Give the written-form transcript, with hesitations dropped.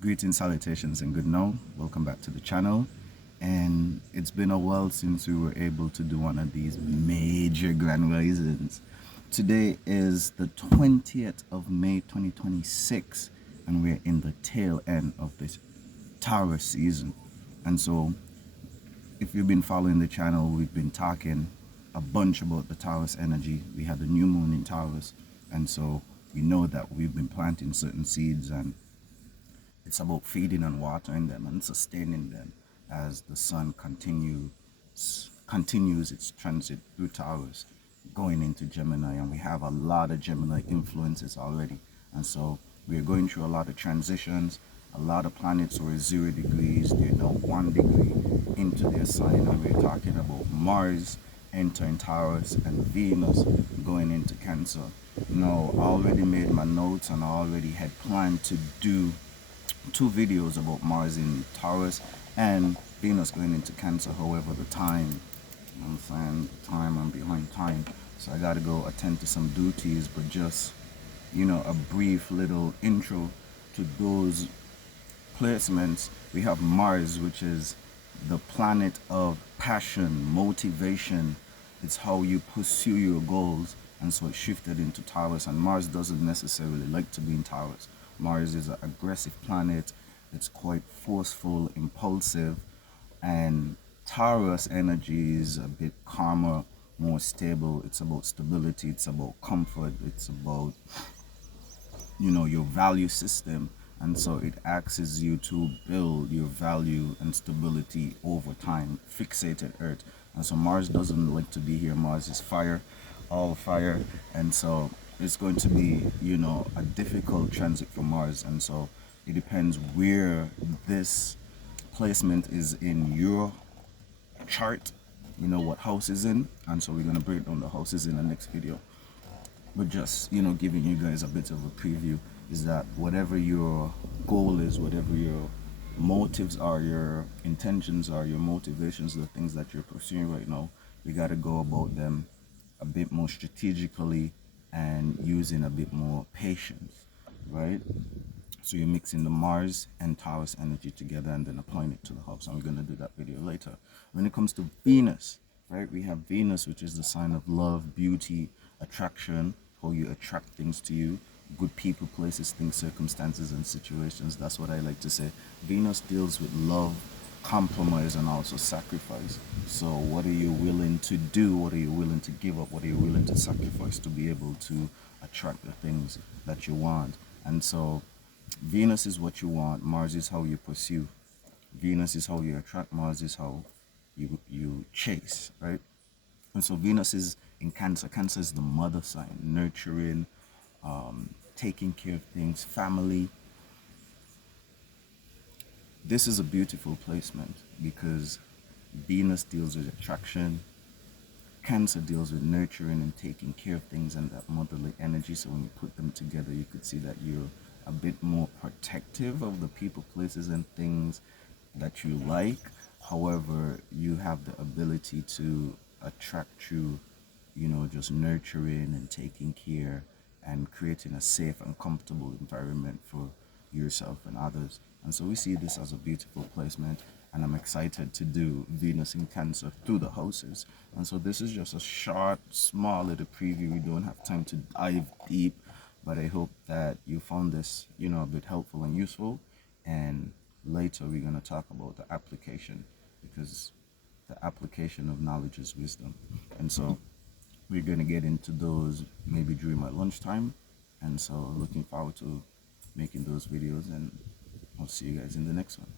Greetings, salutations, and good now. Welcome back to the channel. And it's been a while since we were able to do one of these major grand risings. Today is the 20th of May 2026, and we're in the tail end of this Taurus season. And so, if you've been following the channel, we've been talking a bunch about the Taurus energy. We had the new moon in Taurus, and so we know that we've been planting certain seeds, and it's about feeding and watering them and sustaining them as the sun continues its transit through Taurus, going into Gemini, and we have a lot of Gemini influences already. And so we're going through a lot of transitions. A lot of planets were 0 degrees, they're now 1 degree into their sign, and we're talking about Mars entering Taurus and Venus going into Cancer. Now, I already made my notes and I already had planned to do 2 videos about Mars in Taurus and Venus going into Cancer. However, the time, you know what I'm saying, time, I'm behind time, so I gotta go attend to some duties. But just, a brief little intro to those placements. We have Mars, which is the planet of passion, motivation. It's how you pursue your goals, and so it shifted into Taurus. And Mars doesn't necessarily like to be in Taurus. Mars is an aggressive planet. It's quite forceful, impulsive, and Taurus energy is a bit calmer, more stable. It's about stability, it's about comfort, it's about your value system. And so it asks you to build your value and stability over time, fixated earth. And so Mars doesn't like to be here. Mars is fire, all fire. And so it's going to be a difficult transit for Mars. And so it depends where this placement is in your chart, what house is in. And so we're going to break down the houses in the next video. But just giving you guys a bit of a preview is that whatever your goal is, whatever your motives are, your intentions are, your motivations, the things that you're pursuing right now, you got to go about them a bit more strategically and using a bit more patience, right? So you're mixing the Mars and Taurus energy together and then applying it to the house, and we're going to do that video later. When it comes to Venus, right, we have Venus, which is the sign of love, beauty, attraction, how you attract things to you, good people, places, things, circumstances, and situations. That's what I like to say. Venus deals with love, compromise, and also sacrifice. So what are you willing to do? What are you willing to give up? What are you willing to sacrifice to be able to attract the things that you want? And so Venus is what you want. Mars is how you pursue. Venus is how you attract. Mars is how you chase, right? And so Venus is in Cancer. Cancer is the mother sign, nurturing, taking care of things, family. This is a beautiful placement because Venus deals with attraction, Cancer deals with nurturing and taking care of things and that motherly energy. So when you put them together, you could see that you're a bit more protective of the people, places, and things that you like. However, you have the ability to attract through, just nurturing and taking care and creating a safe and comfortable environment for yourself and others. And so we see this as a beautiful placement, and I'm excited to do Venus in Cancer through the houses. And so this is just a short, small little preview. We don't have time to dive deep, but I hope that you found this, a bit helpful and useful. And later we're going to talk about the application, because the application of knowledge is wisdom. And so we're going to get into those maybe during my lunchtime. And so looking forward to making those videos, and I'll see you guys in the next one.